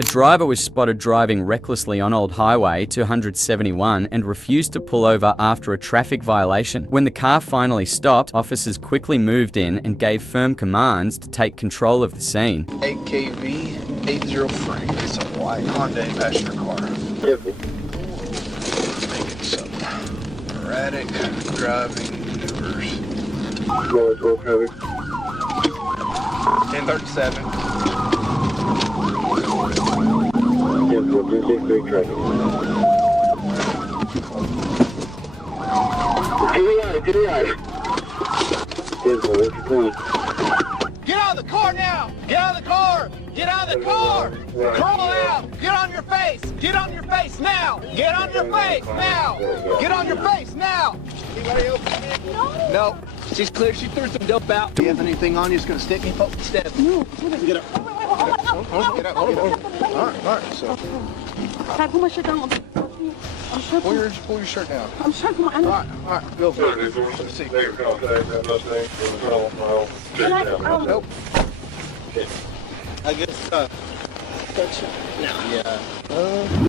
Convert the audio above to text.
A driver was spotted driving recklessly on Old Highway 271 and refused to pull over after a traffic violation. When the car finally stopped, officers quickly moved in and gave firm commands to take control of the scene. 8KV 80 Frank. It's a white Hyundai passenger car. Making some erratic driving maneuvers. 1037. Get out of the car now! Get out of the car! Get out of the car! Crawl out! Get on your face! Get on your face now! Get on your face now! Get on your face now! Anybody else? No. She's clear. She threw some dope out. Do you have anything on you that's gonna stick me? Step. No. Get up. Get up. All right. So. Can I pull my shirt down? Pull your shirt down. I'm trying to pull my All right. Go for it. Let's see. Can I? Nope. I guess. Gotcha. Yeah.